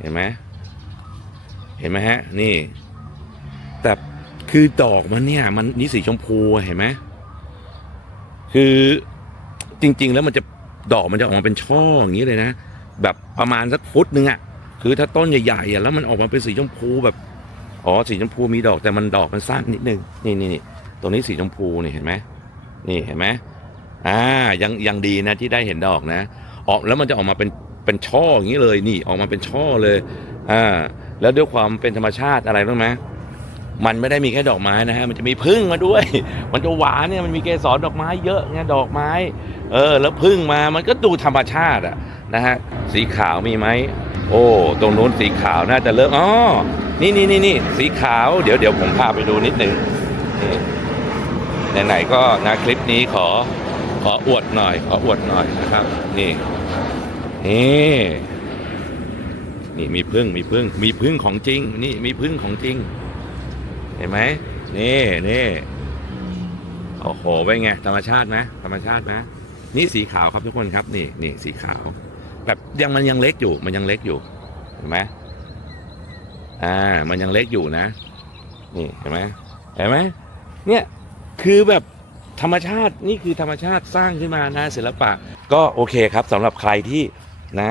เห็นไหมเห็นไหมฮะ นี่ แต่คือดอกมันเนี่ย มันนี่สีชมพูเห็นไหมคือจริง ๆ แล้วมันจะดอกมันจะออกมาเป็นช่ออย่างนี้เลยนะแบบประมาณสักฟุตหนึ่งอะคือถ้าต้นใหญ่ๆอะแล้วมันออกมาเป็นสีชมพูแบบอ๋อสีชมพูมีดอกแต่มันดอกมันสั้นนิดนึงนี่นี่นี่ตรงนี้สีชมพูนี่เห็นไหมนี่เห็นไหมอ่ายังยังดีนะที่ได้เห็นดอกนะออกแล้วมันจะออกมาเป็น เป็นช่ออย่างนี้เลยนี่ออกมาเป็นช่อเลยอ่าแล้วด้วยความเป็นธรรมชาติอะไรรู้ไหมมันไม่ได้มีแค่ดอกไม้นะฮะมันจะมีพึ่งมาด้วย มันจะหวานเนี่ยมันมีเกสรดอกไม้เยอะไงดอกไม้ เออ แล้วพึ่งมามันก็ดูธรรมชาติอะนะฮะสีขาวมีไหมโอ้ตรงนู้นสีขาวน่าจะเริ่มอ๋อนี่นี่นี่นี่สีขาวเดี๋ยวเดี๋ยวผมพาไปดูนิดนึงนี่ไหนๆก็นะคลิปนี้ขอขออวดหน่อย ขออวดหน่อยนะครับ นี่ นี่นี่มีพึ่งมีพึ่งมีพึ่งของจริง นี่มีพึ่งของจริง เห็นไหมนี่นี่โอ้โหเป็นไงธรรมชาติไหมธรรมชาติไหมนี่สีขาวครับทุกคนครับ นี่นี่สีขาว แบบยังมันยังเล็กอยู่ มันยังเล็กอยู่เห็นไหมอ่า มันยังเล็กอยู่นะ นี่เห็นไหมเห็นไหมเนี่ยคือแบบธรรมชาตินี่คือธรรมชาติสร้างขึ้นมานะศิลปะ ก็โอเคครับสำหรับใครที่ นะ